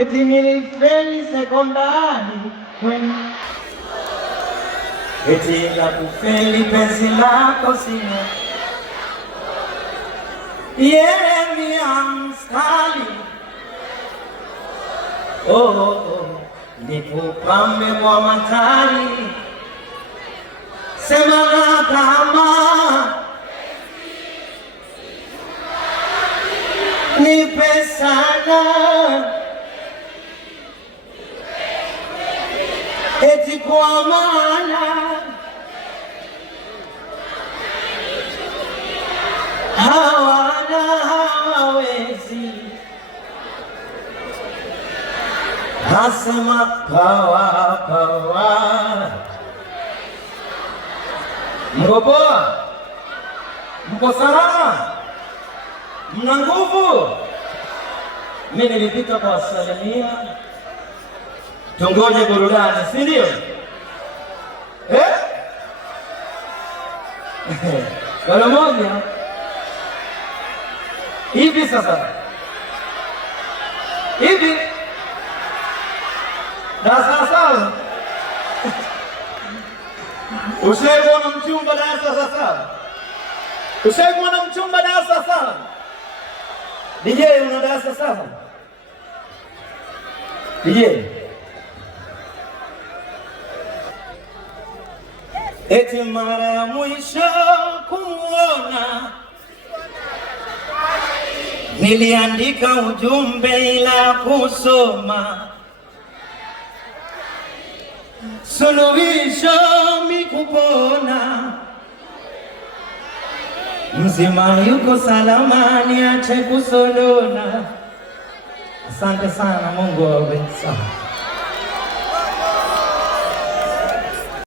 Eti nilifeli sekondari, eti la kufeli penzi lako sina. Yeremia mstari, nikupambe kwa matari, sema na kama nipe sana, eti kwa maana hawezi, nasema pawa. Mko poa? Mko salama? Mna nguvu? Mimi nilipita kwa salimia, tungoje burudani, si ndio? Galo moja hivi sasa hivi na sasa ushaikuwa na mchumba darasa sasa? Ushaikuwa na mchumba darasa sasa? DJ una darasa sasa? DJ eti mara ya mwisho kumuona niliandika ujumbe ila kusoma, suluhisho mikupona, mzima yuko salama niache kusonona. Asante sana, Mungu awabariki sana.